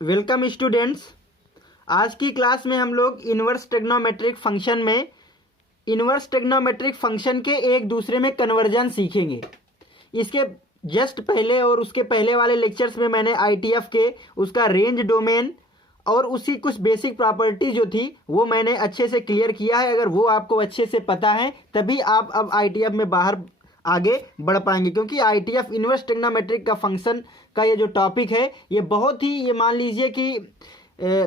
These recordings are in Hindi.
Welcome students. आज की क्लास में हम लोग इन्वर्स ट्रिग्नोमेट्रिक फंक्शन में इन्वर्स ट्रिग्नोमेट्रिक फंक्शन के एक दूसरे में कन्वर्जन सीखेंगे। इसके जस्ट पहले और उसके पहले वाले लेक्चर्स में मैंने आईटीएफ के उसका रेंज डोमेन और उसकी कुछ बेसिक प्रॉपर्टी जो थी वो मैंने अच्छे से क्लियर किया है। अगर वो आपको अच्छे से पता है तभी आप अब आईटीएफ में बाहर आगे बढ़ पाएंगे, क्योंकि आईटीएफ इन्वर्स ट्रिग्नोमेट्रिक का फंक्शन का ये जो टॉपिक है ये बहुत ही, ये मान लीजिए कि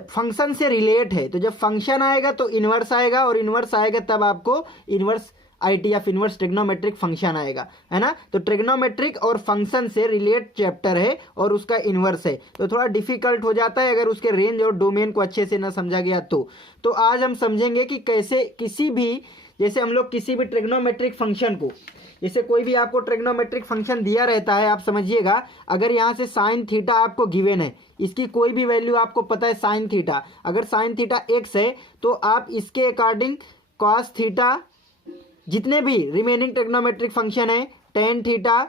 फंक्शन से रिलेट है। तो जब फंक्शन आएगा तो इन्वर्स आएगा और इन्वर्स आएगा तब आपको inverse ITF inverse trigonometric function आएगा, है ना। तो ट्रिग्नोमेट्रिक और फंक्शन से रिलेट चैप्टर है और उसका इन्वर्स है, तो थोड़ा डिफिकल्ट हो जाता है अगर उसके रेंज और डोमेन को अच्छे से ना समझा गया तो आज हम समझेंगे कि कैसे किसी भी, जैसे हम लोग किसी भी ट्रिग्नोमेट्रिक फंक्शन को, जैसे कोई भी आपको ट्रिग्नोमेट्रिक फंक्शन दिया रहता है, आप समझिएगा अगर यहाँ से साइन थीटा आपको गिवन है, इसकी कोई भी वैल्यू आपको पता है साइन थीटा, अगर साइन थीटा एक्स है तो आप इसके अकॉर्डिंग कॉस थीटा, जितने भी रिमेनिंग ट्रिग्नोमेट्रिक फंक्शन है, tan theta,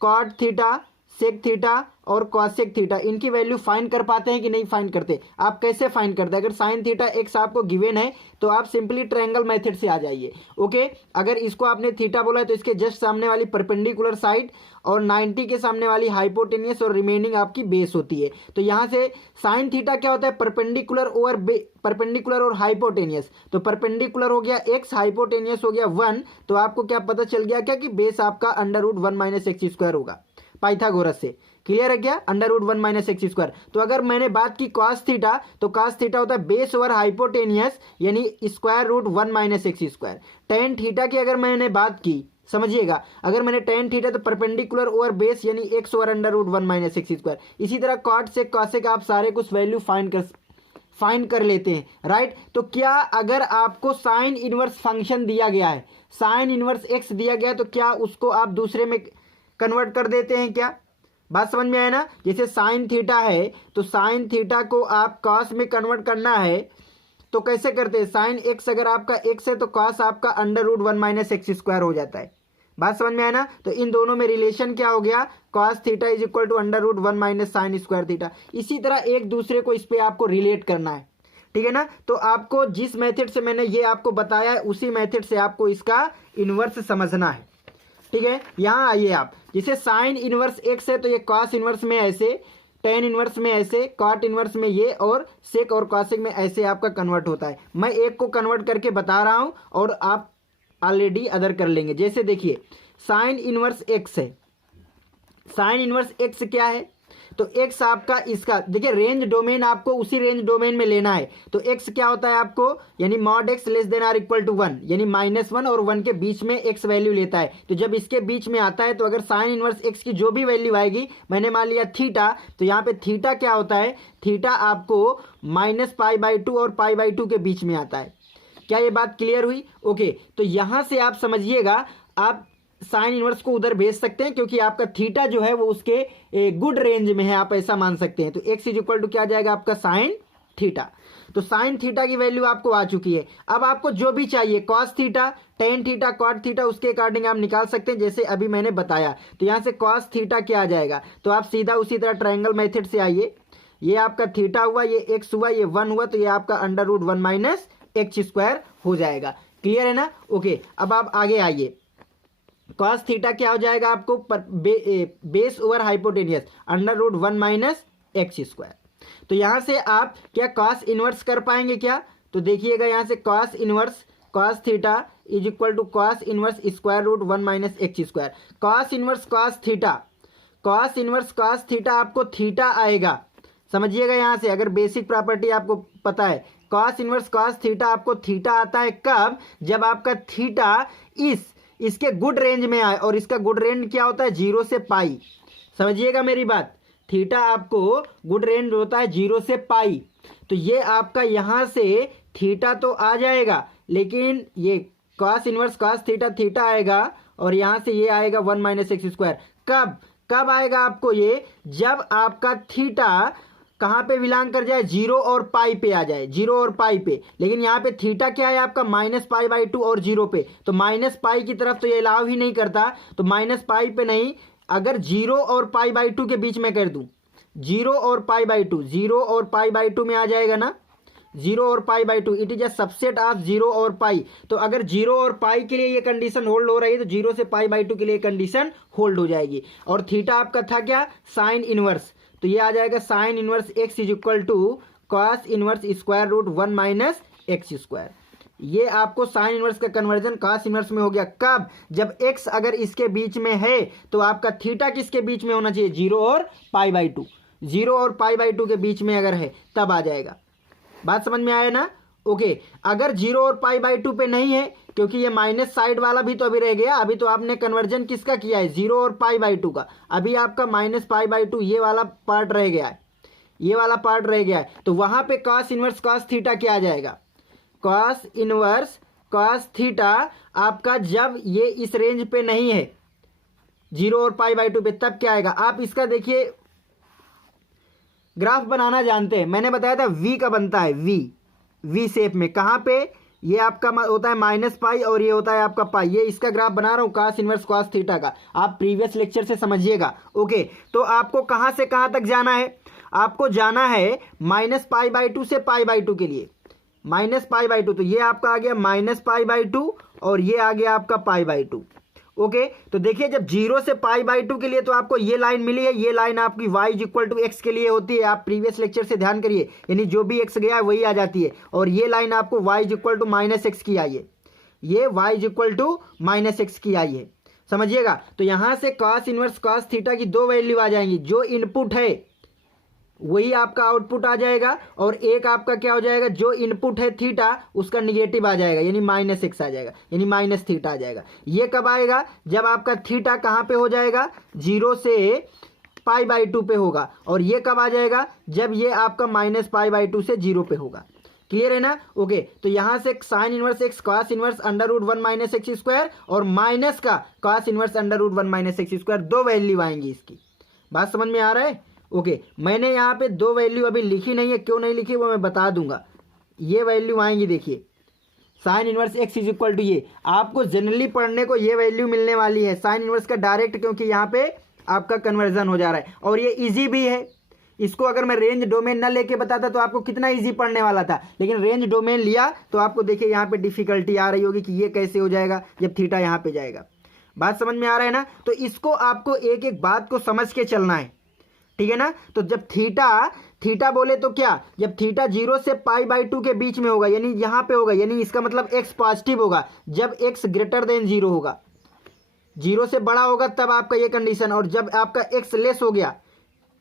cot theta, sec theta और कॉसेक थीटा, इनकी वैल्यू फाइंड कर पाते हैं कि नहीं फाइंड करते। आप कैसे फाइंड करते हैं? अगर साइन थीटा एक्स आपको गिवन है तो आप सिंपली ट्रायंगल मेथड से आ जाइए। ओके, अगर इसको आपने थीटा बोला है तो इसके जस्ट सामने वाली परपेंडिकुलर साइड और 90 के सामने वाली हाइपोटेनियस और रिमेनिंग आपकी बेस होती है। तो यहाँ से साइन थीटा क्या होता है? परपेंडिकुलर और हाइपोटेनियस। तो परपेंडिकुलर हो गया एक्स, हाइपोटेनियस हो गया 1, तो आपको क्या पता चल गया क्या कि बेस आपका √1 - x² होगा पाइथागोरस से। क्लियर है क्या? √1 - x²। तो अगर मैंने बात की कॉस थीटा, तो कॉस थीटा होता है बेस ओवर हाइपोटेनियस यानी √1 - x²। टेन थीटा की अगर मैंने बात की, समझिएगा अगर मैंने टेन थीटा तो परपेंडिकुलर ओवर बेस यानी x ओवर √1 - x²। इसी तरह कॉट से कॉसेक आप सारे कुछ वैल्यू फाइंड कर लेते हैं, राइट। तो क्या अगर आपको साइन इनवर्स फंक्शन दिया गया है, साइन इनवर्स एक्स दिया गया, तो क्या उसको आप दूसरे में कन्वर्ट कर देते हैं क्या? बात समझ में आया ना। जैसे साइन थीटा है तो साइन थीटा को आप कॉस में कन्वर्ट करना है तो कैसे करते हैं? साइन एक्स अगर आपका एक्स है तो कॉस आपका √1 - x² हो जाता है। बात समझ में आया ना। तो इन दोनों में रिलेशन क्या हो गया? Cos theta is equal to √1 - sin² theta. इसी तरह एक दूसरे को इस पे आपको रिलेट करना है, ठीक है ना। तो आपको जिस मेथड से मैंने ये आपको बताया है उसी मेथड से आपको इसका इन्वर्स समझना है, ठीक है। यहाँ आइए आप, जैसे साइन इनवर्स एक्स है तो ये कॉस इनवर्स में ऐसे, टेन इनवर्स में ऐसे, कॉट इनवर्स में ये और सेक और कॉसेक में ऐसे आपका कन्वर्ट होता है। मैं एक को कन्वर्ट करके बता रहा हूँ और आप ऑलरेडी अदर कर लेंगे। जैसे देखिए साइन इनवर्स एक्स है, साइन इनवर्स एक्स क्या है? तो एक्स आपका इसका, देखिए रेंज डोमेन आपको उसी रेंज डोमेन में लेना है। तो एक्स क्या होता है आपको, यानी mod x less than or equal to 1, यानी -1 और 1 के बीच में एक्स वैल्यू लेता है। तो जब इसके बीच में आता है तो अगर साइन इनवर्स एक्स की जो भी वैल्यू आएगी, मैंने मान लिया थीटा, तो यहाँ पे थीटा क्या होता है? थीटा आपको -π/2 और π/2 के बीच में आता है। क्या ये बात क्लियर हुई? ओके, तो यहां से आप समझिएगा, आप साइन इनवर्स को उधर भेज सकते हैं क्योंकि आपका थीटा जो है वो उसके गुड रेंज में है, आप ऐसा मान सकते हैं। तो x इज इक्वल टू क्या जाएगा आपका? Sine theta. तो साइन थीटा की वैल्यू आपको आ चुकी है। अब आपको जो भी चाहिए, cos theta, tan theta, cot theta, उसके अकॉर्डिंग आप निकाल सकते हैं जैसे अभी मैंने बताया। तो यहाँ से कॉस थीटा क्या आ जाएगा? तो आप सीधा उसी तरह ट्रायंगल मेथड से आइए, ये आपका थीटा हुआ, ये एक्स हुआ, ये 1 हुआ, तो ये आपका √1 - x² हो जाएगा। क्लियर है ना? ओके, अब आप आगे आइए, कॉस थीटा क्या हो जाएगा आपको? Base over hypotenuse √1 - x²। तो यहां से आप क्या कॉस इनवर्स कर पाएंगे क्या? तो देखिएगा यहाँ से cos inverse cos theta is equal to cos inverse √1 - x²। Cos inverse cos theta, cos inverse cos theta आपको थीटा आएगा, समझिएगा। यहाँ से अगर बेसिक प्रॉपर्टी आपको पता है, कॉस इनवर्स कॉस थीटा आपको थीटा आता है कब? जब आपका थीटा इसके गुड रेंज में आए, और इसका गुड रेंज क्या होता है? 0 से पाई। समझिएगा मेरी बात, थीटा आपको गुड रेंज होता है 0 से पाई। तो ये आपका यहाँ से थीटा तो आ जाएगा, लेकिन ये cos inverse cos theta theta आएगा और यहाँ से ये आएगा 1 - x²। कब आएगा आपको ये? जब आपका थीटा कहाँ पे बिलोंग कर जाए? 0 और पाई पे आ जाए, 0 और पाई पे। लेकिन यहाँ पे थीटा क्या है आपका? -π/2 और 0 पे। तो -π की तरफ तो ये अलाउ ही नहीं करता, तो -π पे नहीं, अगर 0 और π/2 के बीच में कर दूं, जीरो और पाई बाई टू, जीरो और पाई बाई टू में आ जाएगा ना, जीरो और पाई by to, it is a subset of zero और पाई। तो अगर जीरो और पाई के लिए ये कंडीशन होल्ड हो रही है तो जीरो से पाई बाई टू के लिए कंडीशन होल्ड हो जाएगी। और थीटा आपका था क्या, साइन इनवर्स, तो ये आ जाएगा sine inverse x is equal to cos inverse square root one minus x square. ये आपको साइन इनवर्स का कन्वर्जन कॉस इनवर्स में हो गया। कब, जब एक्स अगर इसके बीच में है तो आपका थीटा किसके बीच में होना चाहिए, जीरो और पाई बाई टू, जीरो और पाई बाई टू के बीच में अगर है तब आ जाएगा। बात समझ में आया ना, ओके। अगर जीरो और पाई बाई टू पे नहीं है, क्योंकि ये माइनस साइड वाला भी तो अभी रह गया, अभी तो आपने कन्वर्जन किसका किया है, जीरो और पाई बाई टू का, अभी आपका माइनस पाई बाई टू ये वाला पार्ट रह गया है, ये वाला पार्ट रह गया है। तो वहां पे कॉस इनवर्स कॉस थीटा क्या आ जाएगा, कॉस इनवर्स कॉस थीटा आपका जब ये इस रेंज पे नहीं है जीरो और पाई बाई टू पे, तब क्या आएगा। आप इसका देखिए ग्राफ बनाना जानते हैं, मैंने बताया था वी का बनता है, वी शेप में, कहाँ पे, ये आपका होता है माइनस पाई और ये होता है आपका पाई। ये इसका ग्राफ बना रहा हूँ कॉस इनवर्स कॉस थीटा का, आप प्रीवियस लेक्चर से समझिएगा, ओके। तो आपको कहाँ से कहाँ तक जाना है, आपको जाना है माइनस पाई बाई टू से पाई बाई टू के लिए, माइनस पाई बाई टू, तो ये आपका आ गया माइनस पाई बाई टू और ये आ गया आपका पाई बाई टू, ओके। तो देखिए जब जीरो से पाई बाई टू के लिए तो आपको ये लाइन मिली है, ये लाइन आपकी y is equal to x के लिए होती है, आप प्रीवियस लेक्चर से ध्यान करिए, यानी जो भी x गया है वही आ जाती है। और ये लाइन आपको y is equal to minus x की आई है, ये y is equal to minus x की आई है, समझिएगा। तो यहां से कॉस इनवर्स कॉस थीटा की दो वैल्यू आ जाएंगी, जो इनपुट है वही आपका आउटपुट आ जाएगा, और एक आपका क्या हो जाएगा, जो इनपुट है थीटा उसका निगेटिव आ जाएगा, यानी माइनस एक्स आ जाएगा, यानी माइनस थीटा आ जाएगा। ये कब आएगा, जब आपका थीटा कहाँ पे हो जाएगा, जीरो से पाई बाई टू पे होगा। और ये कब आ जाएगा, जब ये आपका माइनस पाई बाई टू से जीरो पे होगा। क्लियर है ना, ओके। तो यहां से sine inverse x cos inverse under root one minus x square और माइनस का cos inverse under root one minus x square, दो वैल्यू आएंगी इसकी। बात समझ में आ रहा है, ओके। मैंने यहाँ पे दो वैल्यू अभी लिखी नहीं है, क्यों नहीं लिखी वो मैं बता दूंगा। ये वैल्यू आएंगी, देखिए sine inverse x is equal to, ये आपको जनरली पढ़ने को ये वैल्यू मिलने वाली है साइन इनवर्स का डायरेक्ट, क्योंकि यहाँ पे आपका कन्वर्जन हो जा रहा है और ये इजी भी है। इसको अगर मैं रेंज डोमेन न लेके बताता तो आपको कितना इजी पढ़ने वाला था, लेकिन रेंज डोमेन लिया तो आपको देखिए यहाँ पे डिफिकल्टी आ रही होगी कि ये कैसे हो जाएगा जब थीटा यहाँ पे जाएगा। बात समझ में आ रहा है ना, तो इसको आपको एक एक बात को समझ के चलना है, ठीक है ना। तो जब थीटा बोले तो क्या, जब थीटा जीरो से पाई बाई टू के बीच में होगा, यानी यहां पे होगा, यानी इसका मतलब एक्स पॉजिटिव होगा, जब एक्स ग्रेटर देन जीरो होगा, जीरो से बड़ा होगा तब आपका ये कंडीशन, और जब आपका एक्स लेस हो गया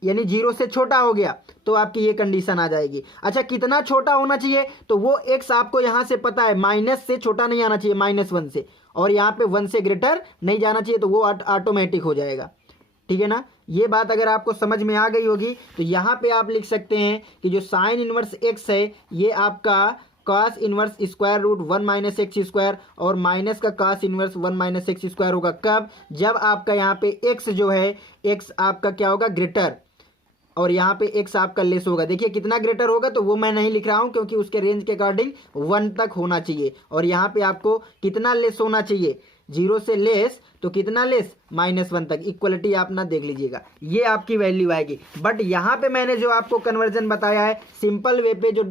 यानी जीरो से छोटा हो गया तो आपकी ये कंडीशन आ जाएगी। अच्छा, कितना छोटा होना चाहिए, तो वो एक्स आपको यहां से पता है माइनस से छोटा नहीं आना चाहिए, माइनस वन से, और यहाँ पे वन से ग्रेटर नहीं जाना चाहिए, तो वो ऑटोमेटिक हो जाएगा, ठीक है ना। ये बात अगर आपको समझ में आ गई होगी तो यहाँ पे आप लिख सकते हैं कि जो साइन इनवर्स एक्स है ये आपका cos inverse square root one minus x square और माइनस का cos inverse one minus x square होगा। कब, जब आपका यहाँ पे एक्स जो है, एक्स आपका क्या होगा, ग्रेटर, और यहाँ पे एक्स आपका लेस होगा। देखिए कितना ग्रेटर होगा तो वो मैं नहीं लिख रहा हूँ, क्योंकि उसके रेंज के अकॉर्डिंग वन तक होना चाहिए, और यहाँ पे आपको कितना लेस होना चाहिए, जीरो से लेस, तो कितना लेस, माइनस वन तक। इक्वलिटी आप ना देख लीजिएगा, ये आपकी वैल्यू आएगी। बट यहाँ पे मैंने जो आपको कन्वर्जन बताया है सिंपल वे पे जो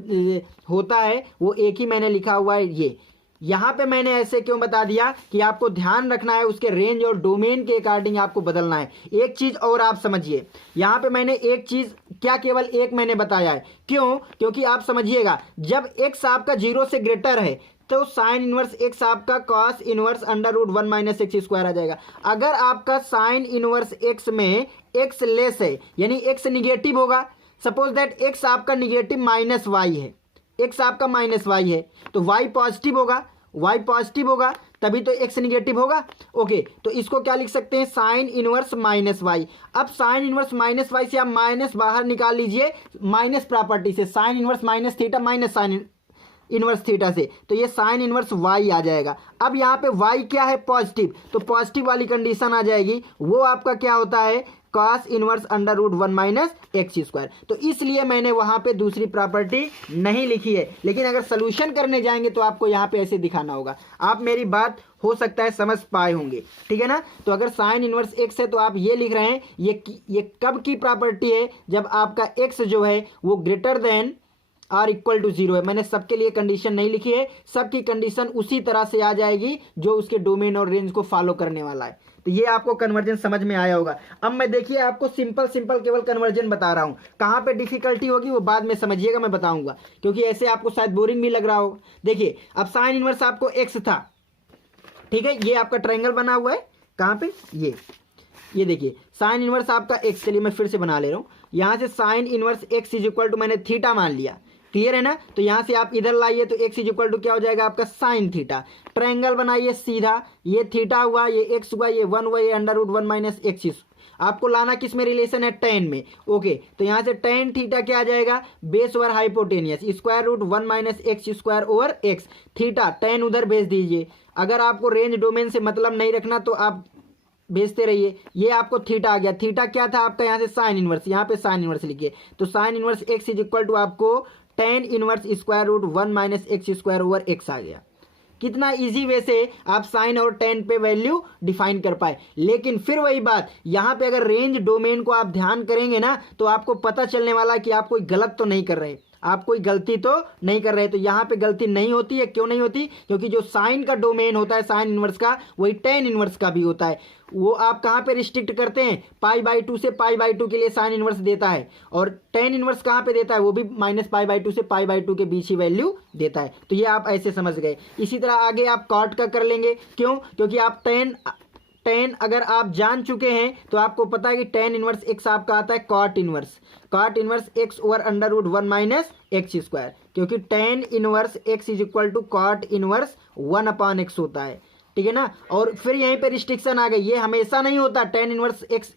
होता है वो एक ही मैंने लिखा हुआ है। ये यहाँ पे मैंने ऐसे क्यों बता दिया कि आपको ध्यान रखना है, उसके रेंज और डोमेन के अकॉर्डिंग आपको बदलना है। एक चीज और आप समझिए, यहाँ पे मैंने एक चीज क्या, केवल एक मैंने बताया है, क्यों, क्योंकि आप समझिएगा जब एक्स आपका जीरो से ग्रेटर है तो साइन इनवर्स एक्स आपका cos inverse under root one minus x square आ जाएगा। अगर आपका साइन इनवर्स एक्स में एक्स लेस है यानी एक्स निगेटिव होगा, सपोज दैट एक्स आपका निगेटिव माइनस वाई है, एक्स आपका माइनस वाई है, तो वाई पॉजिटिव होगा, वाई पॉजिटिव होगा तभी तो एक्स निगेटिव होगा, ओके। तो इसको क्या लिख सकते हैं, साइन इनवर्स माइनस वाई। अब साइन इनवर्स माइनस वाई से आप माइनस बाहर निकाल लीजिए माइनस प्रॉपर्टी से, sine inverse minus theta minus sine inverse theta से, तो ये साइन इनवर्स वाई आ जाएगा। अब यहाँ पे वाई क्या है, पॉजिटिव, तो पॉजिटिव वाली कंडीशन आ जाएगी, वो आपका क्या होता है, cos inverse under root 1 minus x square. तो इसलिए मैंने वहां पे दूसरी प्रॉपर्टी नहीं लिखी है, लेकिन अगर सोल्यूशन करने जाएंगे तो आपको यहाँ पे ऐसे दिखाना होगा। आप मेरी बात हो सकता है समझ पाए होंगे, ठीक है ना। तो अगर साइन इनवर्स एक्स है तो आप ये लिख रहे हैं, ये कब की प्रॉपर्टी है, जब आपका एक्स जो है वो greater than or equal to 0 है। मैंने सबके लिए कंडीशन नहीं लिखी है, सबकी कंडीशन उसी तरह से आ जाएगी जो उसके डोमेन और रेंज को फॉलो करने वाला है। तो ये आपको कन्वर्जन समझ में आया होगा। अब मैं देखिए आपको सिंपल केवल कन्वर्जन बता रहा हूं, कहां पे डिफिकल्टी होगी वो बाद में समझिएगा, मैं बताऊंगा, क्योंकि ऐसे आपको शायद बोरिंग भी लग रहा होगा। देखिए अब साइन इनवर्स आपको एक्स था, ठीक है, ये आपका ट्रायंगल बना हुआ है, कहां पे, ये देखिए साइन इनवर्स आपका एक्स। चलिए मैं फिर से बना ले रहा हूं, यहां से sine inverse x is equal to मैंने थीटा मान लिया, क्लियर है ना। तो यहां से आप इधर लाइए तो एक्स इज इक्वल टू क्या हो जाएगा आपका साइन थीटा। ट्रायंगल बनाइए सीधा, ये थीटा हुआ, ये एक्स हुआ, ये 1 हुआ, ये अंडर रूट 1 माइनस एक्स। आपको लाना किस में रिलेशन है, टेन में, ओके। तो यहां से टेन थीटा क्या आ जाएगा, base over hypotenuse square root 1 minus x square over x. Theta tan उधर भेज दीजिए, अगर आपको रेंज डोमेन से मतलब नहीं रखना तो आप भेजते रहिए। ये आपको थीटा आ गया, थीटा क्या था आपका, यहाँ से साइन इनवर्स, यहाँ पे साइन इनवर्स लिखिए। तो sine inverse x is equal to आपको tan inverse square root 1 minus x square over X आ गया। कितना इजी वे से आप साइन और टेन पे वैल्यू डिफाइन कर पाए। लेकिन फिर वही बात, यहां पे अगर रेंज डोमेन को आप ध्यान करेंगे ना तो आपको पता चलने वाला कि आप कोई गलत तो नहीं कर रहे, आप कोई गलती तो नहीं कर रहे। तो यहाँ पे गलती नहीं होती है, क्यों नहीं होती, क्योंकि जो साइन का डोमेन होता है साइन इनवर्स का, वही टेन इनवर्स का भी होता है। वो आप कहाँ पे रिस्ट्रिक्ट करते हैं, π/2 से π/2 के लिए साइन इनवर्स देता है, और टेन इनवर्स कहाँ पे देता है, वो भी -π/2 से π/2 के बीच ही वैल्यू देता है। तो ये आप ऐसे समझ गए। इसी तरह आगे आप कॉट का कर लेंगे, क्यों, क्योंकि आप टेन अगर आप जान चुके हैं तो आपको पता है कि टेन इनवर्स एक्स आपका आता है cot inverse X over under root 1 minus x square, क्योंकि tan inverse x is equal to cot inverse 1/x होता है, ठीक है ना। और फिर यहीं पे रिस्ट्रिक्शन आ गई, ये हमेशा नहीं होता tan inverse x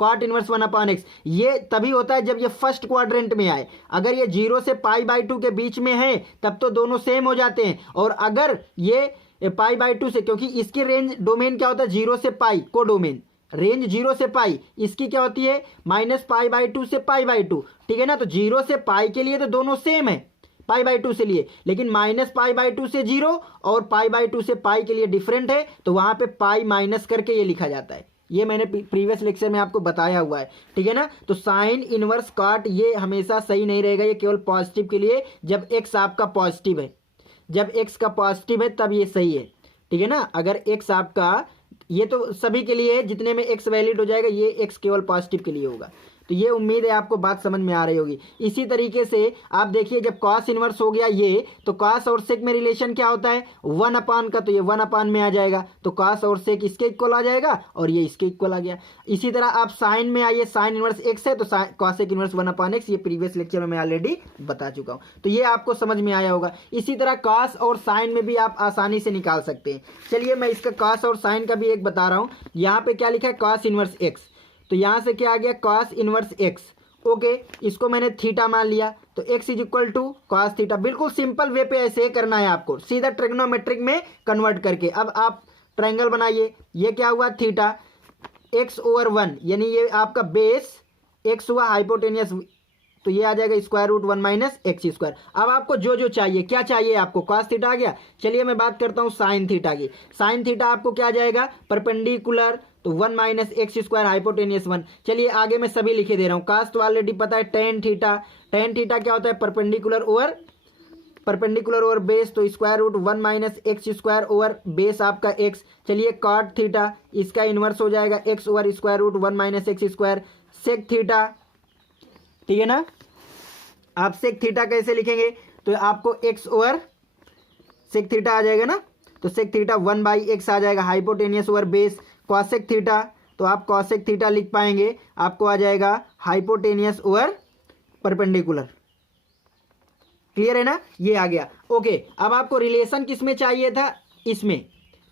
cot inverse 1/x, ये तभी होता है जब ये फर्स्ट क्वाड्रेंट में आए। अगर ये 0 से π/2 के बीच में है तब तो दोनों सेम हो जाते हैं, और अगर ये π/2 से, क्योंकि इसकी रेंज डोमेन क्या होता है 0 से पाई, को डोमेन रेंज 0 से पाई, इसकी क्या होती है -π/2 से π/2, ठीक है ना। तो 0 से पाई के लिए तो दोनों सेम है π/2 से लिए, लेकिन -π/2 से 0 और π/2 से पाई के लिए डिफरेंट है, तो वहां पे पाई माइनस करके ये लिखा जाता है। ये मैंने प्रीवियस लेक्चर में आपको बताया हुआ है, ठीक है ना। तो साइन इनवर्स कॉट ये हमेशा सही नहीं रहेगा, ये केवल पॉजिटिव के लिए, जब एक्स आपका पॉजिटिव है, जब एक्स का पॉजिटिव है तब ये सही है, ठीक है ना। अगर एक्स आपका, ये तो सभी के लिए है, जितने में एक्स वैलिड हो जाएगा, ये एक्स केवल पॉजिटिव के लिए होगा। तो ये उम्मीद है आपको बात समझ में आ रही होगी। इसी तरीके से आप देखिए जब कॉस इनवर्स हो गया ये, तो कॉस और सेक में रिलेशन क्या होता है 1/, का तो ये 1/, में आ जाएगा, तो कॉस और सेक इसके इक्वल आ जाएगा और ये इसके इक्वल आ गया। इसी तरह आप साइन में आइए, साइन इनवर्स एक्स है तो कॉसेक इनवर्स 1/x, ये प्रीवियस लेक्चर में मैं ऑलरेडी बता चुका हूँ, तो ये आपको समझ में आया होगा। इसी तरह कॉस और साइन में भी आप आसानी से निकाल सकते हैं। चलिए मैं इसका कॉस और साइन का भी एक बता रहा हूँ। यहाँ पे क्या लिखा है कॉस इनवर्स एक्स, तो यहां से क्या आ गया कॉस इनवर्स एक्स, ओके, इसको मैंने थीटा मान लिया, तो x is equal to cos theta. बिल्कुल सिंपल वे पे ऐसे करना है आपको, सीधा ट्रिग्नोमेट्रिक में कन्वर्ट करके। अब आप ट्रायंगल बनाइए, ये क्या हुआ थीटा एक्स ओवर 1, यानी ये आपका बेस एक्स हुआ, हाइपोटेनियस, तो ये आ जाएगा square root 1 minus x square. अब आपको जो जो चाहिए, क्या चाहिए आपको, कॉस थीटा आ गया। चलिए मैं बात करता हूँ साइन थीटा की। साइन थीटा आपको क्या आ जाएगा, परपेंडिकुलर, तो 1 माइनस एक्स स्क्वायर हाइपोटेनियस 1। चलिए आगे मैं सभी लिखे दे रहा हूँ। कॉस तो ऑलरेडी पता है, टेन थीटा क्या होता है परपेंडिकुलर ओवर बेस, तो square root 1 minus x square over base आपका एक्स। चलिए कॉट थीटा, इसका इन्वर्स हो जाएगा x over square root 1 minus x square. Sec theta, ठीक है ना, आप सेक थीटा कैसे लिखेंगे, तो आपको एक्स ओवर सेक थीटा आ जाएगा ना, तो सेक थीटा 1/x आ जाएगा, hypotenuse over base. Cosec theta, तो आप कॉसेक थीटा लिख पाएंगे, आपको आ जाएगा हाइपोटेनियस ओवर परपेंडिकुलर। क्लियर है ना, ये आ गया, ओके। अब आपको रिलेशन किस में चाहिए था, इसमें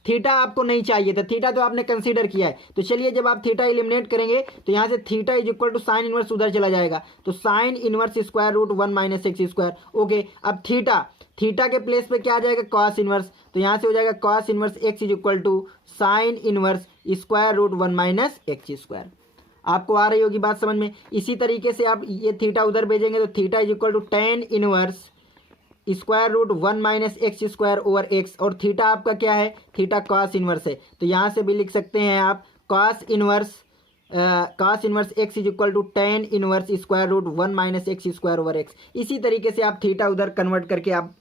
थीटा आपको नहीं चाहिए था, थीटा तो आपने कंसीडर किया है। तो चलिए जब आप थीटा एलिमिनेट करेंगे तो यहाँ से theta is equal to sine inverse उधर चला जाएगा, तो sine inverse square root 1 minus x square, okay. अब थीटा के प्लेस पे क्या आ जाएगा कॉस इनवर्स, तो यहाँ से हो जाएगा cos inverse x is equal to sine inverse square root 1 minus x square. आपको आ रही होगी बात समझ में। इसी तरीके से आप ये थीटा उधर भेजेंगे तो theta is equal to tan inverse square root 1 minus x square over x, और थीटा आपका क्या है, थीटा कॉस इनवर्स है, तो यहाँ से भी लिख सकते हैं आप cos inverse x is equal to tan inverse square root 1 minus x square over x. इसी तरीके से आप थीटा उधर कन्वर्ट करके आप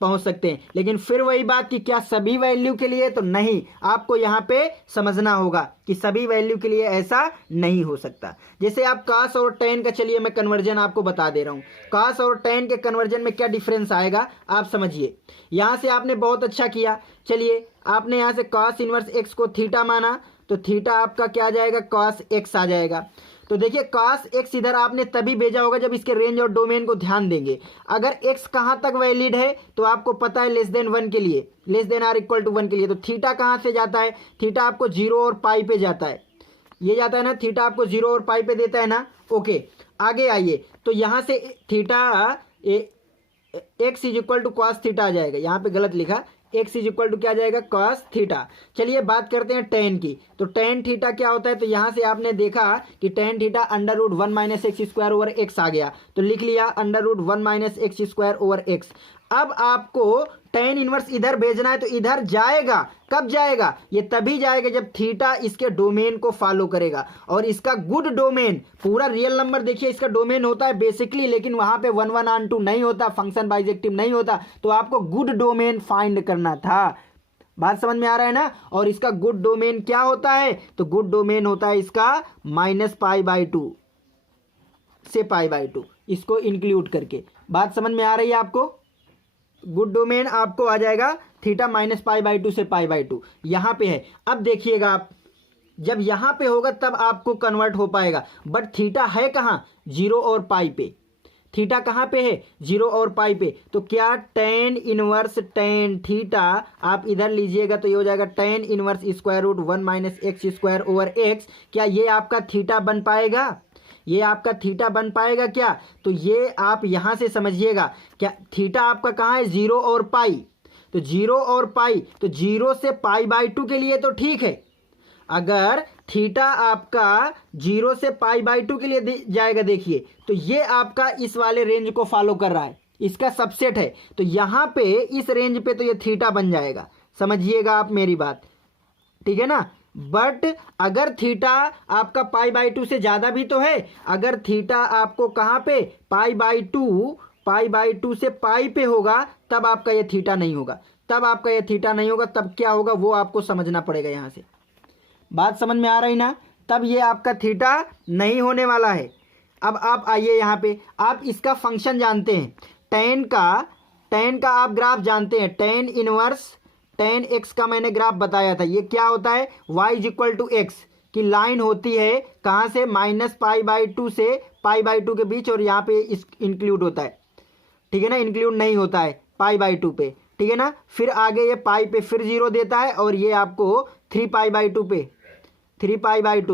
पहुंच सकते हैं। लेकिन फिर वही बात कि क्या सभी वैल्यू के लिए, तो नहीं, आपको यहाँ पे समझना होगा कि सभी वैल्यू के लिए ऐसा नहीं हो सकता। जैसे आप cos और tan का, चलिए मैं कन्वर्जन आपको बता दे रहा हूँ। cos और tan के कन्वर्जन में क्या डिफरेंस आएगा आप समझिए। यहाँ से आपने बहुत अच्छा किया, चलिए आपने यहाँ से cos इनवर्स x को थीटा माना, तो थीटा आपका क्या आ जाएगा, cos x आ जाएगा। तो देखिए cos x इधर आपने तभी भेजा होगा जब इसके रेंज और डोमेन को ध्यान देंगे। अगर x कहाँ तक वैलिड है तो आपको पता है लेस देन 1 के लिए, less than or equal to 1 के लिए, तो थीटा कहाँ से जाता है, थीटा आपको 0 और पाई पे जाता है, ये जाता है ना, थीटा आपको 0 और पाई पे देता है ना। ओके आगे आइए, तो यहाँ से theta x is equal to cos theta आ जाएगा, यहाँ पे गलत लिखा, x इज इक्वल टू क्या आ जाएगा, कॉस थीटा। चलिए बात करते हैं टेन की, तो टेन थीटा क्या होता है, तो यहाँ से आपने देखा कि tan theta under root 1 minus x square over X आ गया, तो लिख लिया under root 1 minus x square over X. अब आपको टेन इनवर्स इधर भेजना है, तो इधर जाएगा, कब जाएगा, ये तभी जाएगा जब थीटा इसके डोमेन को फॉलो करेगा, और इसका गुड डोमेन, पूरा रियल नंबर देखिए इसका डोमेन होता है बेसिकली, लेकिन वहां पे 1 1 ऑन 2 नहीं होता, फंक्शन बाइजेक्टिव नहीं होता, तो आपको गुड डोमेन फाइंड करना था। बात समझ में आ रहा है ना। और इसका गुड डोमेन क्या होता है, तो गुड डोमेन होता है इसका -π/2 से π/2, इसको इंक्लूड करके। बात समझ में आ रही है आपको, गुड डोमेन आपको आ जाएगा थीटा -π/2 से π/2, यहां पे है। अब देखिएगा आप, जब यहां पे होगा तब आपको कन्वर्ट हो पाएगा, बट थीटा है कहां, 0 और पाई पे, थीटा कहां पे है, 0 और पाई पे, तो क्या टेन इनवर्स टेन थीटा आप इधर लीजिएगा तो ये हो जाएगा tan inverse square root 1 minus x square over x. क्या ये आपका थीटा बन पाएगा, ये आपका थीटा बन पाएगा क्या, तो ये आप यहां से समझिएगा, क्या थीटा आपका कहां है, 0 और पाई, तो 0 और पाई, तो 0 से π/2 के लिए तो ठीक है। अगर थीटा आपका 0 से π/2 के लिए जाएगा, देखिए तो ये आपका इस वाले रेंज को फॉलो कर रहा है, इसका सबसेट है, तो यहां पे इस रेंज पे तो ये थीटा बन जाएगा, समझिएगा आप मेरी बात, ठीक है ना। बट अगर थीटा आपका π/2 से ज्यादा भी तो है, अगर थीटा आपको कहां पे, π/2 से पाई पे होगा, तब आपका ये थीटा नहीं होगा, तब आपका ये थीटा नहीं होगा, तब क्या होगा वो आपको समझना पड़ेगा। यहां से बात समझ में आ रही ना, तब ये आपका थीटा नहीं होने वाला है। अब आप आइए यहाँ पे, आप इसका फंक्शन जानते हैं, टेन का आप ग्राफ जानते हैं, टेन इनवर्स टेन एक्स का मैंने ग्राफ बताया था, ये क्या होता है, y is equal to x की लाइन होती है, कहाँ से, -π/2 से π/2 के बीच, और यहाँ पे इंक्लूड होता है, ठीक है ना, इंक्लूड नहीं होता है π/2 पे, ठीक है ना। फिर आगे ये पाई पे फिर 0 देता है, और ये आपको 3π/2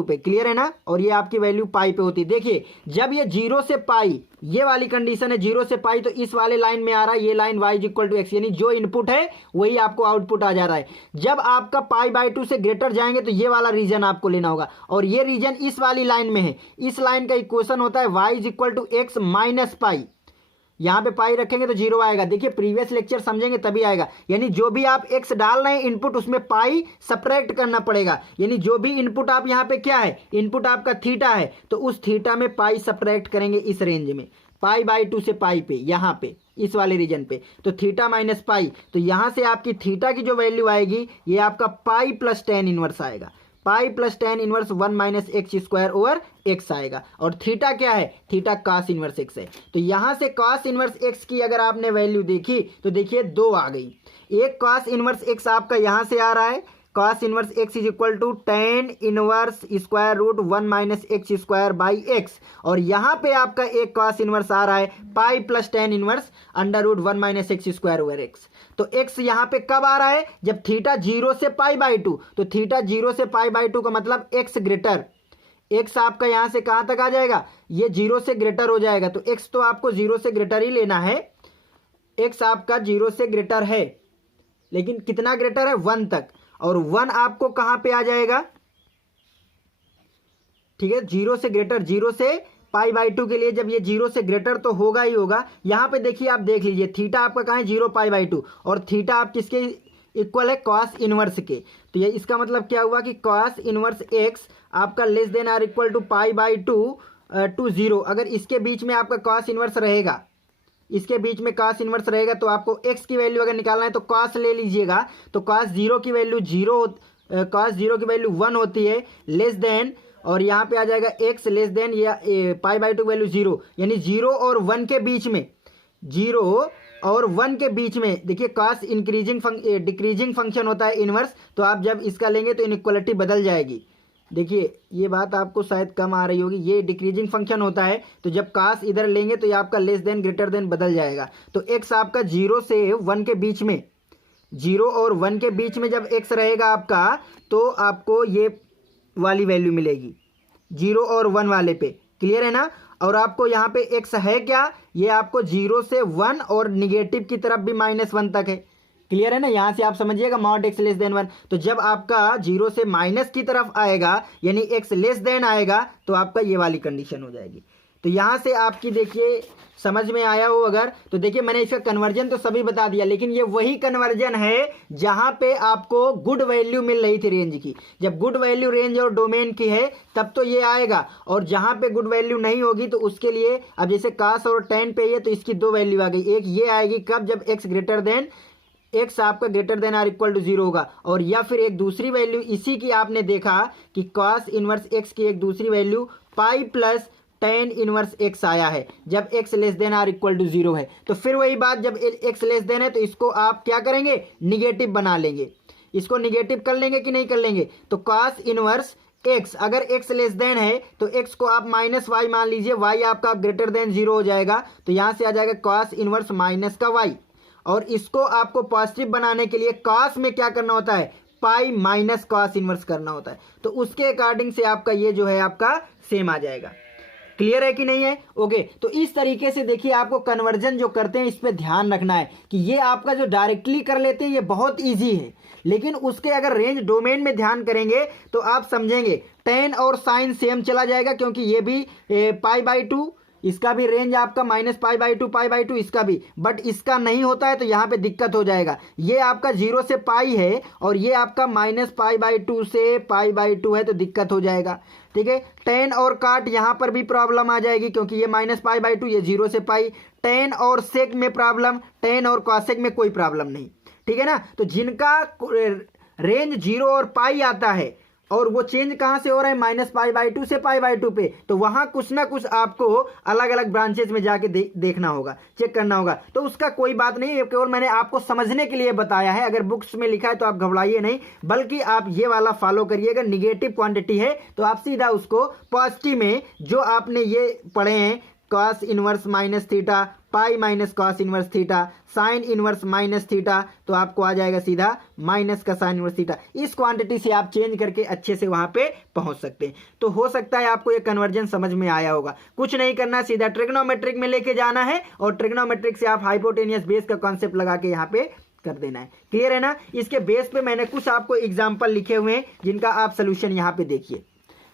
पे, क्लियर है ना, और ये आपकी वैल्यू पाई पे होती है। देखिए जब ये 0 से पाई, ये वाली कंडीशन है 0 से पाई, तो इस वाले लाइन में आ रहा है, ये line y is equal to x, यानी जो इनपुट है वही आपको आउटपुट आ जा रहा है। जब आपका π/2 से ग्रेटर जाएंगे तो ये वाला रीजन आपको लेना होगा, और ये रीजन इस वाली लाइन में है, इस लाइन का इक्वेशन होता है y is equal to x minus pi, यहाँ पे पाई रखेंगे तो 0 आएगा, देखिए प्रीवियस लेक्चर समझेंगे तभी आएगा, यानी जो भी आप x डाल रहे हैं इनपुट, उसमें पाई सब्ट्रैक्ट करना पड़ेगा, यानी जो भी इनपुट आप यहाँ पे क्या है, इनपुट आपका थीटा है, तो उस थीटा में पाई सब्ट्रैक्ट करेंगे इस रेंज में, π/2 से पाई पे, यहाँ पे इस वाले रीजन पे, तो थीटा माइनस पाई, तो यहाँ से आपकी थीटा की जो वैल्यू आएगी, ये आपका पाई प्लस टेन इनवर्स आएगा, पाई plus tan inverse 1 minus x square over x आएगा, और थीटा क्या है, थीटा कॉस इनवर्स एक्स है। तो यहां से कॉस इनवर्स एक्स की अगर आपने वैल्यू देखी तो देखिए 2 आ गई, एक कॉस इनवर्स एक्स आपका यहां से आ रहा है, cos inverse x is equal to tan inverse square root 1 minus x square by x, और यहाँ पे आपका एक कॉस इनवर्स आ रहा है pi plus tan inverse under root 1 minus x square over x. तो x यहाँ पे कब आ रहा है, जब थीटा 0 से π/2, तो थीटा 0 से π/2 का मतलब x ग्रेटर, x आपका यहाँ से कहाँ तक आ जाएगा, ये 0 से ग्रेटर हो जाएगा, तो x तो आपको 0 से ग्रेटर ही लेना है, x आपका 0 से ग्रेटर है, लेकिन कितना ग्रेटर है, 1 तक, और 1 आपको कहाँ पे आ जाएगा, ठीक है, जीरो से पाई बाई टू के लिए जब ये 0 से ग्रेटर तो होगा ही होगा। यहाँ पे देखिए, आप देख लीजिए थीटा आपका कहाँ है 0 पाई बाई टू, और थीटा आप किसके इक्वल है कॉस इनवर्स के। तो ये इसका मतलब क्या हुआ कि कॉस इनवर्स एक्स आपका less than or equal to pi by two to 0। अगर इसके बीच में आपका कॉस इनवर्स रहेगा, इसके बीच में कॉस इनवर्स रहेगा, तो आपको x की वैल्यू अगर निकालना है तो कॉस ले लीजिएगा। तो कॉस 0 की वैल्यू 0, कॉस 0 की वैल्यू 1 होती है, लेस देन, और यहाँ पे आ जाएगा x लेस देन या पाई बाई टू वैल्यू 0, यानी 0 और 1 के बीच में, 0 और 1 के बीच में देखिए कॉस डिक्रीजिंग फंक्शन होता है इनवर्स। तो आप जब इसका लेंगे तो इनइक्वालिटी बदल जाएगी। देखिए ये बात आपको शायद कम आ रही होगी, ये डिक्रीजिंग फंक्शन होता है, तो जब कॉस इधर लेंगे तो ये आपका लेस देन ग्रेटर देन बदल जाएगा। तो x आपका 0 से 1 के बीच में, 0 और 1 के बीच में जब x रहेगा आपका, तो आपको ये वाली वैल्यू मिलेगी 0 और 1 वाले पे। क्लियर है ना। और आपको यहाँ पे x है क्या, ये आपको 0 से 1 और निगेटिव की तरफ भी -1 तक है। क्लियर है ना। यहाँ से आप समझिएगा मॉड x लेस देन 1, तो जब आपका 0 से माइनस की तरफ आएगा यानी x लेस देन आएगा, तो आपका ये वाली कंडीशन हो जाएगी। तो यहाँ से आपकी देखिए समझ में आया हो अगर, तो देखिए मैंने इसका कन्वर्जन तो सभी बता दिया, लेकिन ये वही कन्वर्जन है जहाँ पे आपको गुड वैल्यू मिल रही थी रेंज की। जब गुड वैल्यू रेंज और डोमेन की है तब तो ये आएगा, और जहाँ पे गुड वैल्यू नहीं होगी तो उसके लिए अब जैसे कास और टेन पे है तो इसकी दो वैल्यू आ गई। एक ये आएगी कब, जब x ग्रेटर देन x आपका greater than or equal to 0 होगा, और या फिर एक दूसरी वैल्यू इसी की आपने देखा कि कॉस इनवर्स x की एक दूसरी value pi plus tan inverse x आया है जब x less than or equal to 0 है। तो फिर वही बात, जब x लेस देन है तो इसको आप क्या करेंगे, निगेटिव बना लेंगे। इसको निगेटिव कर लेंगे कि नहीं कर लेंगे, तो कॉस इनवर्स x अगर x लेस देन है तो x को आप माइनस वाई मान लीजिए, y आपका ग्रेटर देन 0 हो जाएगा, तो यहाँ से आ जाएगा कॉस इनवर्स माइनस का y। और इसको आपको पॉजिटिव बनाने के लिए कॉस में क्या करना होता है, पाई माइनस कॉस इनवर्स करना होता है। तो उसके अकॉर्डिंग से आपका ये जो है आपका सेम आ जाएगा। क्लियर है कि नहीं है। ओके, तो इस तरीके से देखिए आपको कन्वर्जन जो करते हैं इस पे ध्यान रखना है कि ये आपका जो डायरेक्टली कर लेते हैं ये बहुत इजी है, लेकिन उसके अगर रेंज डोमेन में ध्यान करेंगे तो आप समझेंगे टेन और साइन सेम चला जाएगा, क्योंकि ये भी पाई बाई टू, इसका भी रेंज आपका माइनस पाई बाई टू इसका भी, बट इसका नहीं होता है तो यहाँ पे दिक्कत हो जाएगा। ये आपका 0 से पाई है और ये आपका माइनस पाई बाई टू से पाई बाई टू है, तो दिक्कत हो जाएगा। ठीक है, टेन और काट यहाँ पर भी प्रॉब्लम आ जाएगी, क्योंकि ये माइनस पाई बाई टू, ये 0 से पाई। टेन और सेक में प्रॉब्लम, टेन और कॉसेक में कोई प्रॉब्लम नहीं। ठीक है ना। तो जिनका रेंज 0 और पाई आता है और वो चेंज कहाँ से हो रहा है, माइनस पाई बाई टू से पाई बाई टू पे, तो वहाँ कुछ ना कुछ आपको अलग अलग ब्रांचेस में जाके देखना होगा, चेक करना होगा। तो उसका कोई बात नहीं है, केवल मैंने आपको समझने के लिए बताया है। अगर बुक्स में लिखा है तो आप घबराइए नहीं, बल्कि आप ये वाला फॉलो करिएगा। निगेटिव क्वांटिटी है तो आप सीधा उसको पॉजिटिव में जो आपने ये पढ़े हैं, cos inverse minus theta, pi minus cos inverse theta, sine inverse minus theta, तो आपको आ जाएगा सीधा माइनस का साइन इनवर्स थीटा। इस क्वांटिटी से आप चेंज करके अच्छे से वहां पे पहुंच सकते हैं। तो हो सकता है आपको ये कन्वर्जन समझ में आया होगा। कुछ नहीं करना, सीधा ट्रिग्नोमेट्रिक में लेके जाना है और ट्रिग्नोमेट्रिक से आप हाइपोटेनियस बेस का कॉन्सेप्ट लगा के यहाँ पे कर देना है। क्लियर है ना। इसके बेस पे मैंने कुछ आपको एग्जाम्पल लिखे हुए हैं जिनका आप सोल्यूशन यहाँ पे देखिए।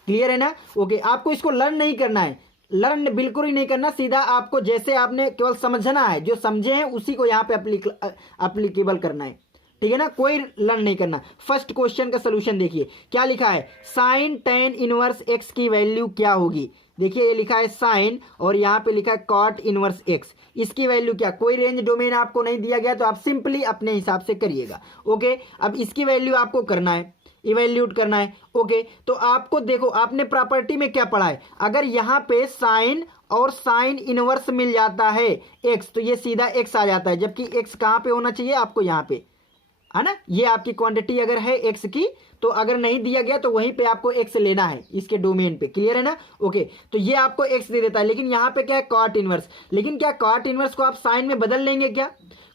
क्लियर है ना। ओके, आपको इसको लर्न नहीं करना है, लर्न बिल्कुल ही नहीं करना, सीधा आपको जैसे आपने केवल समझना है, जो समझे हैं उसी को यहाँ पे अप्लीकेबल करना है। ठीक है ना, कोई लर्न नहीं करना। फर्स्ट क्वेश्चन का सोल्यूशन देखिए क्या लिखा है, साइन टेन इनवर्स एक्स की वैल्यू क्या होगी। देखिए ये लिखा है साइन और यहाँ पे लिखा है कॉट इनवर्स एक्स, इसकी वैल्यू क्या, कोई रेंज डोमेन आपको नहीं दिया गया तो आप सिंपली अपने हिसाब से करिएगा। ओके, अब इसकी वैल्यू आपको करना है, इवैल्यूट करना है। ओके, तो आपको देखो आपने प्रॉपर्टी में क्या पढ़ा है, अगर यहाँ पे साइन और साइन इनवर्स मिल जाता है एक्स तो ये सीधा एक्स आ जाता है, जबकि एक्स कहाँ पे होना चाहिए आपको, यहाँ पे है ना। ये आपकी क्वांटिटी अगर है एक्स की, तो अगर नहीं दिया गया तो वहीं पे आपको एक्स लेना है इसके डोमेन पे। क्लियर है ना। ओके, तो ये आपको एक्स दे देता है, लेकिन यहाँ पे क्या है कॉट इनवर्स। लेकिन क्या कॉट इनवर्स को आप साइन में बदल लेंगे क्या,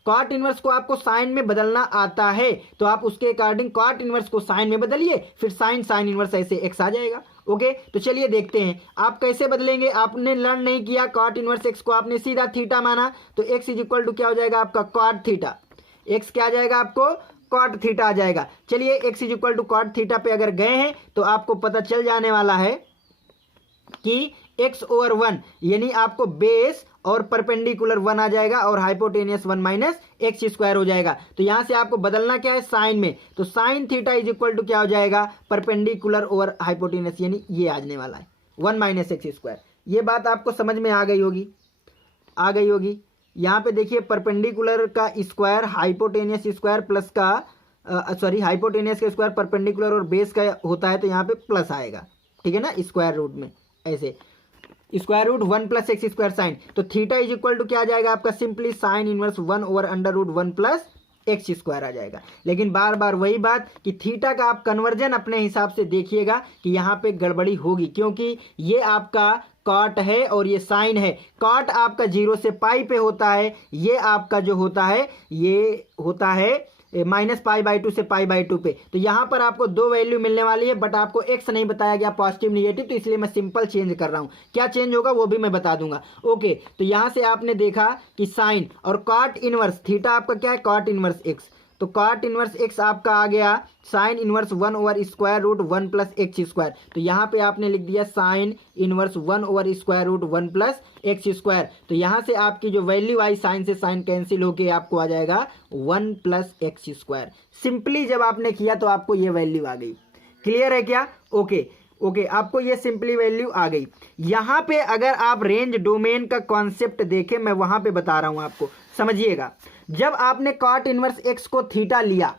कॉट इनवर्स को आपको साइन में बदलना आता है तो आप उसके अकॉर्डिंग कॉट इनवर्स को साइन में बदलिए, फिर साइन साइन इनवर्स ऐसे एक्स आ जाएगा। ओके, तो चलिए देखते हैं आप कैसे बदलेंगे। आपने लर्न नहीं किया, कॉट इनवर्स एक्स को आपने सीधा थीटा माना, तो एक्स इज इक्वल टू क्या हो जाएगा आपका कॉट थीटा। एक्स क्या आ जाएगा आपको, कॉट थीटा आ जाएगा। चलिए x is equal to cot theta पे अगर गए हैं तो आपको पता चल जाने वाला है कि x/1 यानी आपको बेस और परपेंडिकुलर 1 आ जाएगा और हाइपोटेनियस 1 माइनस एक्स स्क्वायर हो जाएगा। तो यहां से आपको बदलना क्या है, साइन में। तो sine theta is equal to क्या हो जाएगा, परपेंडिकुलर ओवर हाइपोटेनियस, यानी ये आने वाला है 1 माइनस एक्स स्क्वायर। ये बात आपको समझ में आ गई होगी। यहाँ पे देखिए परपेंडिकुलर का स्क्वायर हाइपोटेनियस स्क्वायर प्लस का हाइपोटेनियस का स्क्वायर परपेंडिकुलर और बेस का होता है, तो यहाँ पे प्लस आएगा, ठीक है ना, स्क्वायर रूट में ऐसे square root 1 plus x square sine. तो थीटा इज इक्वल टू क्या आ जाएगा आपका, simply sine inverse 1 over under root 1 plus x square आ जाएगा। लेकिन बार बार वही बात कि थीटा का आप कन्वर्जन अपने हिसाब से देखिएगा कि यहाँ पे गड़बड़ी होगी, क्योंकि ये आपका कॉट है और ये साइन है। कॉट आपका 0 से पाई पे होता है, ये आपका जो होता है ये होता है -π/2 से π/2 पे। तो यहाँ पर आपको दो वैल्यू मिलने वाली है, बट आपको एक्स नहीं बताया गया पॉजिटिव निगेटिव, तो इसलिए मैं सिंपल चेंज कर रहा हूँ। क्या चेंज होगा वो भी मैं बता दूंगा। ओके, तो यहाँ से आपने देखा कि साइन और कॉट इनवर्स थीटा आपका क्या है, कॉट इनवर्स एक्स। तो कॉट इनवर्स एक्स आपका आ गया sine inverse 1 over square root 1 plus x square. तो यहाँ पे आपने लिख दिया sine inverse 1 over square root 1 plus x square. तो यहाँ से आपकी जो वैल्यू आई, साइन से साइन कैंसिल होके आपको आ जाएगा 1 प्लस एक्स स्क्वायर। सिंपली जब आपने किया तो आपको ये वैल्यू आ गई। क्लियर है क्या? ओके, आपको ये सिंपली वैल्यू आ गई। यहाँ पे अगर आप रेंज डोमेन का कॉन्सेप्ट देखें, मैं वहां पे बता रहा हूं आपको, समझिएगा। जब आपने कॉट इनवर्स एक्स को थीटा लिया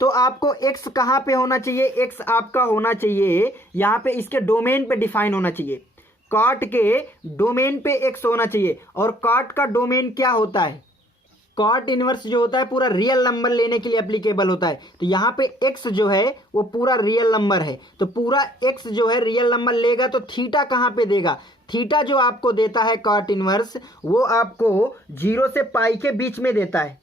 तो आपको एक्स कहां पे होना चाहिए, एक्स आपका होना चाहिए यहां पे इसके डोमेन पे डिफाइन होना चाहिए। कॉट के डोमेन पे एक्स होना चाहिए। और कॉट का डोमेन क्या होता है, कॉट इनवर्स जो होता है पूरा रियल नंबर लेने के लिए एप्लीकेबल होता है। तो यहाँ पे x जो है वो पूरा रियल नंबर है, तो पूरा x जो है रियल नंबर लेगा, तो थीटा कहाँ पे देगा, थीटा जो आपको देता है कॉट इनवर्स वो आपको 0 से पाई के बीच में देता है।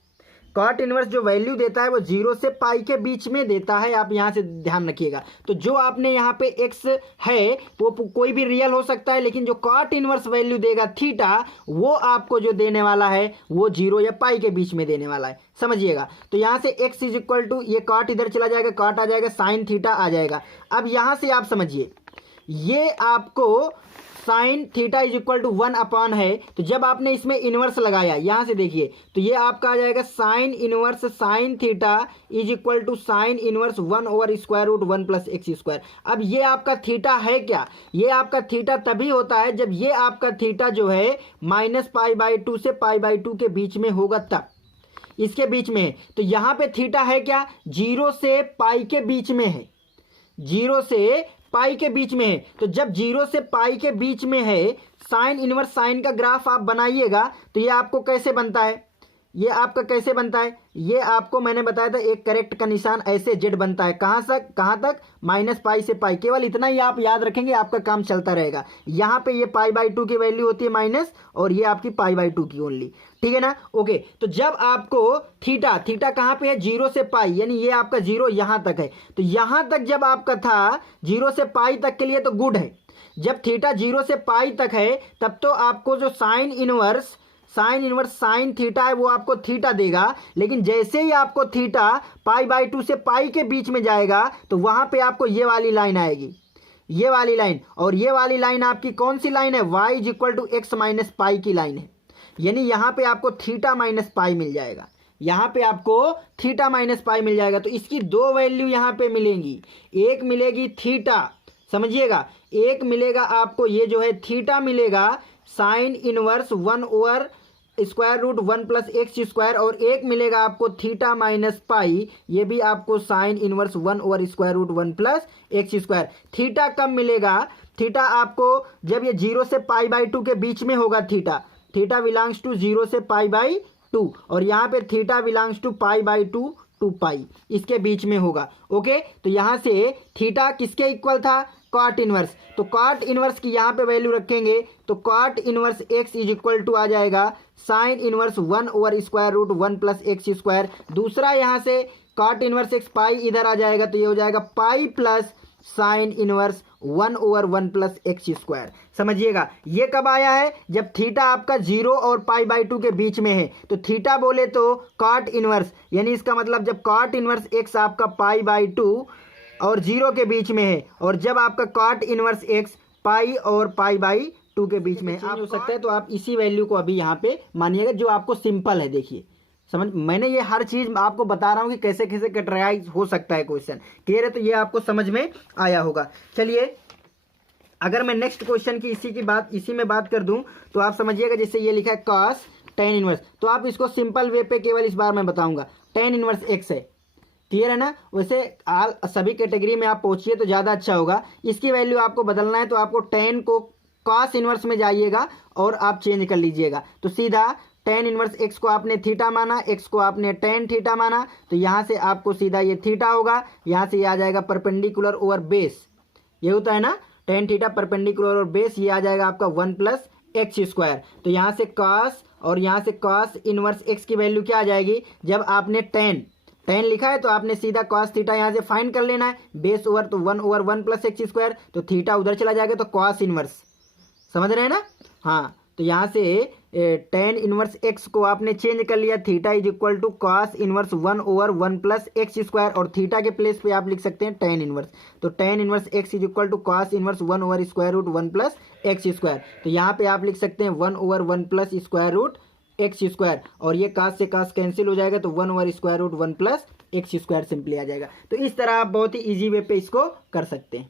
कॉट इनवर्स जो वैल्यू देता है वो 0 से पाई के बीच में देता है, आप यहां से ध्यान रखिएगा। तो जो आपने यहाँ पे x है वो कोई भी रियल हो सकता है, लेकिन जो कॉट इनवर्स वैल्यू देगा थीटा वो आपको जो देने वाला है वो 0 या पाई के बीच में देने वाला है, समझिएगा। तो यहाँ से x इज इक्वल टू ये कॉट इधर चला जाएगा, कॉट आ जाएगा, साइन थीटा आ जाएगा। अब यहाँ से आप समझिए, ये आपको sine theta is equal to 1 upon है। तो जब आपने इसमें इनवर्स लगाया, यहां से देखिए, तो ये आपका आ जाएगा sine inverse sine theta is equal to sine inverse 1 over square root 1 plus x square. अब ये आपका थीटा है क्या, ये आपका थीटा तभी होता है जब ये आपका थीटा जो है -π/2 से π/2 के बीच में होगा, तब इसके बीच में है। तो यहां पे थीटा है क्या, 0 से पाई के बीच में है, 0 से पाई के बीच में है। तो जब 0 से पाई के बीच में है, साइन इनवर्स साइन का ग्राफ आप बनाइएगा तो ये आपको कैसे बनता है, ये आपका कैसे बनता है, ये आपको मैंने बताया था एक करेक्ट का निशान ऐसे जेड बनता है, कहाँ तक -π से पाई। केवल इतना ही आप याद रखेंगे, आपका काम चलता रहेगा। यहाँ पे ये π/2 की वैल्यू होती है माइनस, और ये आपकी π/2 की ओनली, ठीक है ना। ओके, तो जब आपको थीटा कहाँ पे है, 0 से पाई, यानी ये आपका 0 यहाँ तक है। तो यहाँ तक जब आपका था 0 से पाई तक के लिए तो गुड है। जब थीटा 0 से पाई तक है तब तो आपको जो साइन इनवर्स साइन थीटा है वो आपको थीटा देगा। लेकिन जैसे ही आपको थीटा π/2 से पाई के बीच में जाएगा तो वहां पे आपको ये वाली लाइन आएगी, ये वाली लाइन, और ये वाली लाइन आपकी कौन सी लाइन है, y is equal to x minus pi की लाइन है। यानी यहां पे आपको थीटा माइनस पाई मिल जाएगा, यहां पे आपको थीटा माइनस पाई मिल जाएगा। तो इसकी दो वैल्यू यहां पे मिलेंगी, एक मिलेगी थीटा, समझिएगा, एक मिलेगा आपको ये जो है थीटा मिलेगा sine inverse 1 over square root 1 plus x square, और एक मिलेगा आपको थीटा माइनस पाई, ये भी आपको sine inverse 1 over square root 1 plus x square. Theta कब मिलेगा, थीटा आपको जब ये 0 से π/2 के बीच में होगा, थीटा बिलोंग्स टू 0 से π/2, और यहाँ पे थीटा बिलोंग्स टू π/2 टू पाई, इसके बीच में होगा। ओके, तो यहाँ से थीटा किसके इक्वल था, कॉट इनवर्स। तो कॉट इनवर्स की यहाँ पे वैल्यू रखेंगे तो cot inverse x is equal to आ जाएगा sine inverse 1 over square root 1 plus x square. दूसरा यहाँ से कॉट इनवर्स एक्स पाई इधर आ जाएगा, तो ये हो जाएगा pi plus sign inverse 1 over 1 plus x square. समझिएगा, ये कब आया है, जब थीटा आपका 0 और π/2 के बीच में है। तो थीटा बोले तो कॉट इनवर्स, यानी इसका मतलब जब कॉट इनवर्स एक्स आपका π/2 और 0 के बीच में है, और जब आपका कॉट इनवर्स एक्स पाई और पाई बाई 2 के बीच में आप हो सकता है। तो आप इसी वैल्यू को अभी यहाँ पे मानिएगा जो आपको सिंपल है। देखिए समझ, मैंने ये हर चीज़ आपको बता रहा हूँ कि कैसे कैसे कैटेगराइज हो सकता है क्वेश्चन। क्लियर है? तो ये आपको समझ में आया होगा। चलिए अगर मैं नेक्स्ट क्वेश्चन की इसी में बात कर दूं तो आप समझिएगा, जैसे ये लिखा है cos tan इनवर्स, तो आप इसको सिंपल वे पे केवल इस बार मैं बताऊंगा tan इनवर्स x है। क्लियर है ना? वैसे सभी कैटेगरी में आप पहुंचिए तो ज़्यादा अच्छा होगा। इसकी वैल्यू आपको बदलना है तो आपको tan को cos इनवर्स में जाइएगा और आप चेंज कर लीजिएगा। तो सीधा tan इनवर्स x को आपने थीटा माना, x को आपने tan थीटा माना, तो यहाँ से आपको सीधा ये थीटा होगा, यहाँ से ये आ जाएगा परपेंडिकुलर ओवर बेस, ये होता है ना tan थीटा परपेंडिकुलर और बेस, ये आ जाएगा आपका 1 प्लस एक्स स्क्वायर। तो यहाँ से cos और यहाँ से cos इनवर्स x की वैल्यू क्या आ जाएगी, जब आपने tan लिखा है तो आपने सीधा cos थीटा यहाँ से फाइंड कर लेना है, बेस ओवर तो 1 ओवर 1 प्लस एक्स स्क्वायर, तो थीटा उधर चला जाएगा तो cos इनवर्स, समझ रहे हैं ना? हाँ, तो यहाँ से tan इनवर्स x को आपने चेंज कर लिया, theta is equal to cos inverse 1 over 1 plus x square, और थीटा के प्लेस पे आप लिख सकते हैं tan इनवर्स। तो tan inverse x is equal to cos inverse 1 over square root 1 plus x square. तो यहाँ पे आप लिख सकते हैं 1 over 1 plus square root x square, और ये cos से cos कैंसिल हो जाएगा तो 1 over square root 1 plus x square simply आ जाएगा। तो इस तरह आप बहुत ही ईजी वे पे इसको कर सकते हैं।